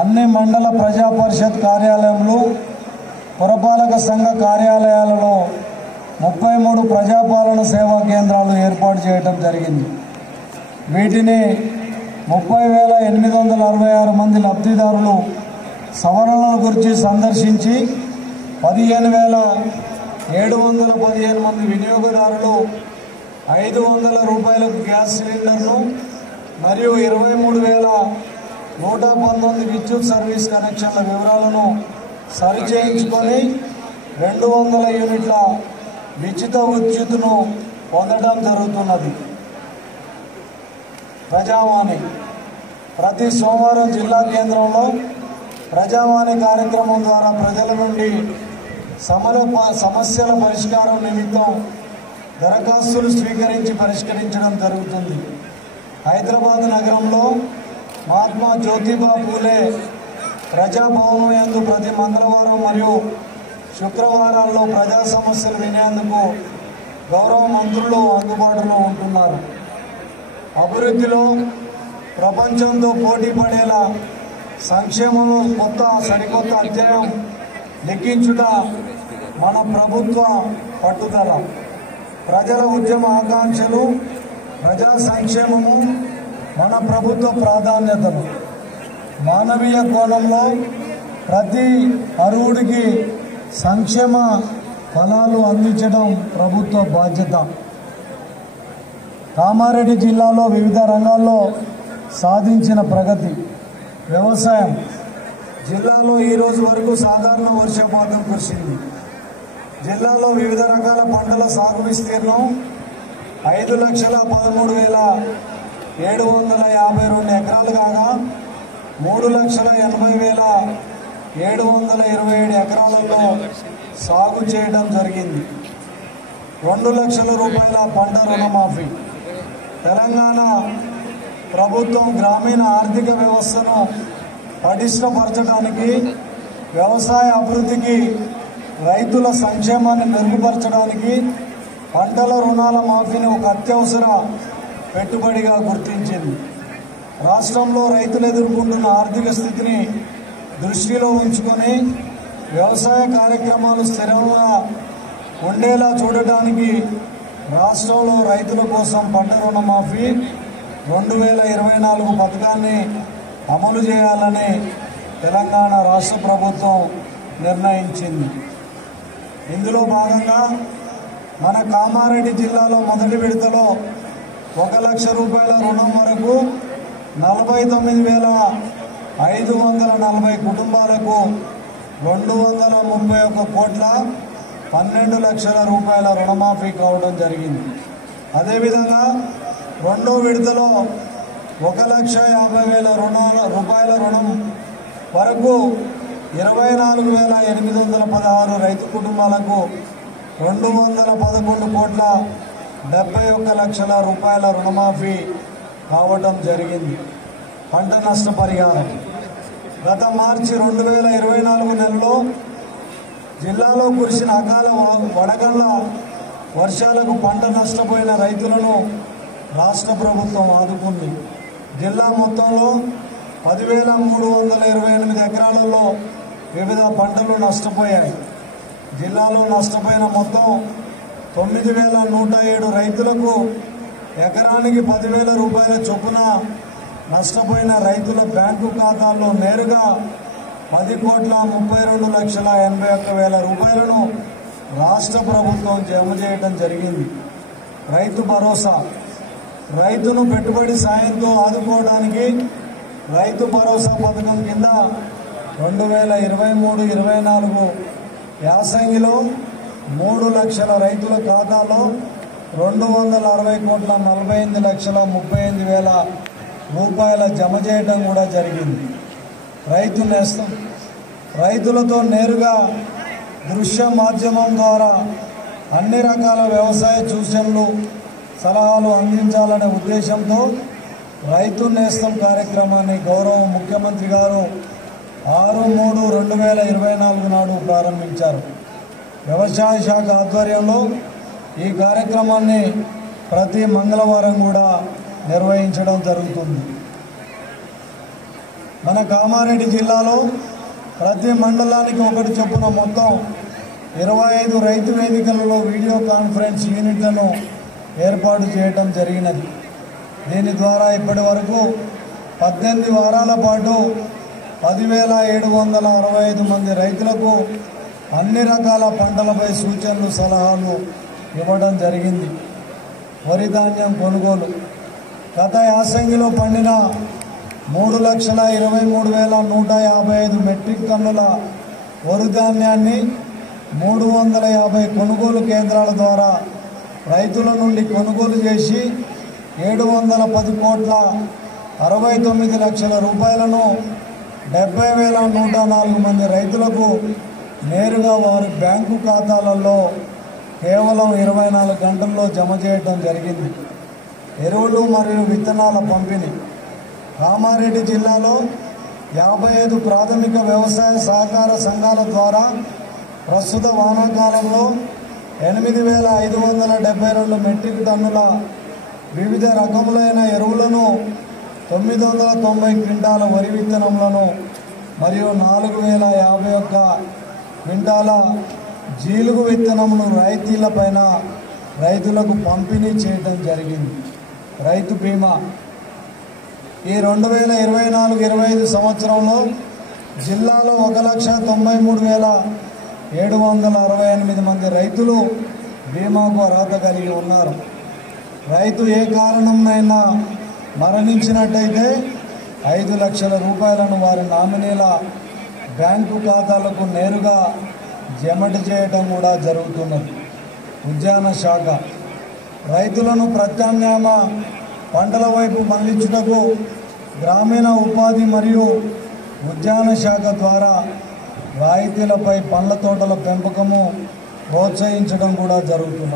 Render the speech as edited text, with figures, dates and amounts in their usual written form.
అన్ని మండల ప్రజా పరిషత్ కార్యాలయంలో పురపాలక సంఘ కార్యాలయాలలో 33 ప్రజాపాలన సేవా కేంద్రాలు ఏర్పాటు చేయడం జరిగింది. వీటిని 30,866 మంది లబ్ధిదారులు సవరణల గురించి సందర్శించి 15,715 మంది వినియోగదారులు 500 రూపాయలకు గ్యాస్ సిలిండర్ను మరియు 23,119 విద్యుత్ సర్వీస్ కనెక్షన్ల వివరాలను సరిచేయించుకొని 200 యూనిట్ల ఉచిత విద్యుత్తును పొందడం జరుగుతున్నది. ప్రజావాణి ప్రతి సోమవారం జిల్లా కేంద్రంలో ప్రజావాణి కార్యక్రమం ద్వారా ప్రజల నుండి సమస్యల పరిష్కారం నిమిత్తం దరఖాస్తులు స్వీకరించి పరిష్కరించడం జరుగుతుంది. హైదరాబాద్ నగరంలో మహాత్మా జ్యోతిబా పూలే ప్రజాభవనం యందు ప్రతి మంగళవారం మరియు శుక్రవారాల్లో ప్రజా సమస్యలు వినేందుకు గౌరవ మంత్రులు అందుబాటులో ఉంటున్నారు. అభివృద్ధిలో ప్రపంచంతో పోటీ పడేలా సంక్షేమంలో సరికొత్త అధ్యాయం లిఖించుట మన ప్రభుత్వ పట్టుదల. ప్రజల ఉద్యమ ఆకాంక్షలు, ప్రజా సంక్షేమము మన ప్రభుత్వ ప్రాధాన్యతలు. మానవీయ కోణంలో ప్రతి అర్హుడికి సంక్షేమ ఫలాలు అందించడం ప్రభుత్వ బాధ్యత. కామారెడ్డి జిల్లాలో వివిధ రంగాల్లో సాధించిన ప్రగతి. వ్యవసాయం జిల్లాలో ఈరోజు వరకు సాధారణ వర్షపాతం కురిసింది. జిల్లాలో వివిధ రకాల పంటల సాగు విస్తీర్ణం 5,13,752 ఎకరాలు కాగా 3,80,727 ఎకరాలలో సాగు చేయడం జరిగింది. 2 లక్షల రూపాయల పంట రుణమాఫీ. తెలంగాణ ప్రభుత్వం గ్రామీణ ఆర్థిక వ్యవస్థను పటిష్టపరచడానికి, వ్యవసాయ అభివృద్ధికి, రైతుల సంక్షేమాన్ని మెరుగుపరచడానికి పంటల రుణాల మాఫీని ఒక అత్యవసర పెట్టుబడిగా గుర్తించింది. రాష్ట్రంలో రైతులు ఎదుర్కొంటున్న ఆర్థిక స్థితిని దృష్టిలో ఉంచుకొని వ్యవసాయ కార్యక్రమాలు స్థిరంగా ఉండేలా చూడటానికి రాష్ట్రంలో రైతుల కోసం పంట రుణమాఫీ 2024 పథకాన్ని అమలు చేయాలని తెలంగాణ రాష్ట్ర ప్రభుత్వం నిర్ణయించింది. ఇందులో భాగంగా మన కామారెడ్డి జిల్లాలో మొదటి విడతలో 1 లక్ష రూపాయల రుణం వరకు 49,540 కుటుంబాలకు 231 కోట్ల 12 లక్షల రూపాయల రుణమాఫీ కావడం జరిగింది. అదేవిధంగా రెండో విడతలో 1,50,000 రూపాయల రుణం వరకు 24,816 రైతు కుటుంబాలకు 211 కోట్ల 71 లక్షల రూపాయల రుణమాఫీ కావడం జరిగింది. పంట నష్టపరిహారం గత మార్చి 2024 నెలలో జిల్లాలో కురిసిన అకాల వడగళ్ల వర్షాలకు పంట నష్టపోయిన రైతులను రాష్ట్ర ప్రభుత్వం ఆదుకుంది. జిల్లా మొత్తంలో 10,328 ఎకరాలలో వివిధ పంటలు నష్టపోయాయి. జిల్లాలో నష్టపోయిన మొత్తం 9,107 రైతులకు ఎకరానికి 10,000 రూపాయల చొప్పున నష్టపోయిన రైతుల బ్యాంకు ఖాతాల్లో నేరుగా 10,32,81,000 రూపాయలను రాష్ట్ర ప్రభుత్వం జమ చేయడం జరిగింది. రైతు భరోసా రైతును పెట్టుబడి సాయంతో ఆదుకోవడానికి రైతు భరోసా పథకం కింద 2023-24 యాసంగిలో 3 లక్షల రైతుల ఖాతాలో 260,48,38,000 రూపాయల జమ చేయడం కూడా జరిగింది. రైతు నేస్తం రైతులతో నేరుగా దృశ్య మాధ్యమం ద్వారా అన్ని రకాల వ్యవసాయ సూచనలు సలహాలు అందించాలనే ఉద్దేశంతో రైతు నేస్తం కార్యక్రమాన్ని గౌరవ ముఖ్యమంత్రి గారు 6/3/2024 నాడు ప్రారంభించారు. వ్యవసాయ శాఖ ఆధ్వర్యంలో ఈ కార్యక్రమాన్ని ప్రతి మంగళవారం కూడా నిర్వహించడం జరుగుతుంది. మన కామారెడ్డి జిల్లాలో ప్రతి మండలానికి ఒకటి చొప్పున మొత్తం 25 రైతు వేదికలలో వీడియో కాన్ఫరెన్స్ యూనిట్లను ఏర్పాటు చేయడం జరిగినది. దీని ద్వారా ఇప్పటి వరకు 18 వారాల పాటు 10,765 మంది రైతులకు అన్ని రకాల పంటలపై సూచనలు సలహాలు ఇవ్వడం జరిగింది. వరి ధాన్యం కొనుగోలు గత యాసంగిలో పండిన 3,23,155 మెట్రిక్ టన్నుల వరి ధాన్యాన్ని 350 కొనుగోలు కేంద్రాల ద్వారా రైతుల నుండి కొనుగోలు చేసి 710,69 లక్షల రూపాయలను 70,104 మంది రైతులకు నేరుగా వారి బ్యాంకు ఖాతాలలో కేవలం 24 గంటల్లో జమ చేయడం జరిగింది. ఎరువులు మరియు విత్తనాల పంపిణీ కామారెడ్డి జిల్లాలో 55 ప్రాథమిక వ్యవసాయ సహకార సంఘాల ద్వారా ప్రస్తుత వానాకాలంలో 8,572 మెట్రిక్ టన్నుల వివిధ రకములైన ఎరువులను, 990 క్వింటాల వరి విత్తనములను మరియు 4,051 క్వింటాల జీలుగు విత్తనమును రాయితీలపైన రైతులకు పంపిణీ చేయడం జరిగింది. రైతు బీమా ఈ 2024-25 సంవత్సరంలో జిల్లాలో 1,93,768 మంది రైతులు బీమాకు అర్హత కలిగి ఉన్నారు. రైతు ఏ కారణంనైనా మరణించినట్టయితే 5 లక్షల రూపాయలను వారి నామినీల బ్యాంకు ఖాతాలకు నేరుగా జమ చేయడం కూడా జరుగుతున్నది. ఉద్యాన శాఖ రైతులను ప్రత్యామ్నాయ పంటల వైపు మళ్లించుటకు గ్రామీణ ఉపాధి మరియు ఉద్యాన శాఖ ద్వారా రాయితీలపై పండ్ల తోటల పెంపకము ప్రోత్సహించడం కూడా జరుగుతున్నది.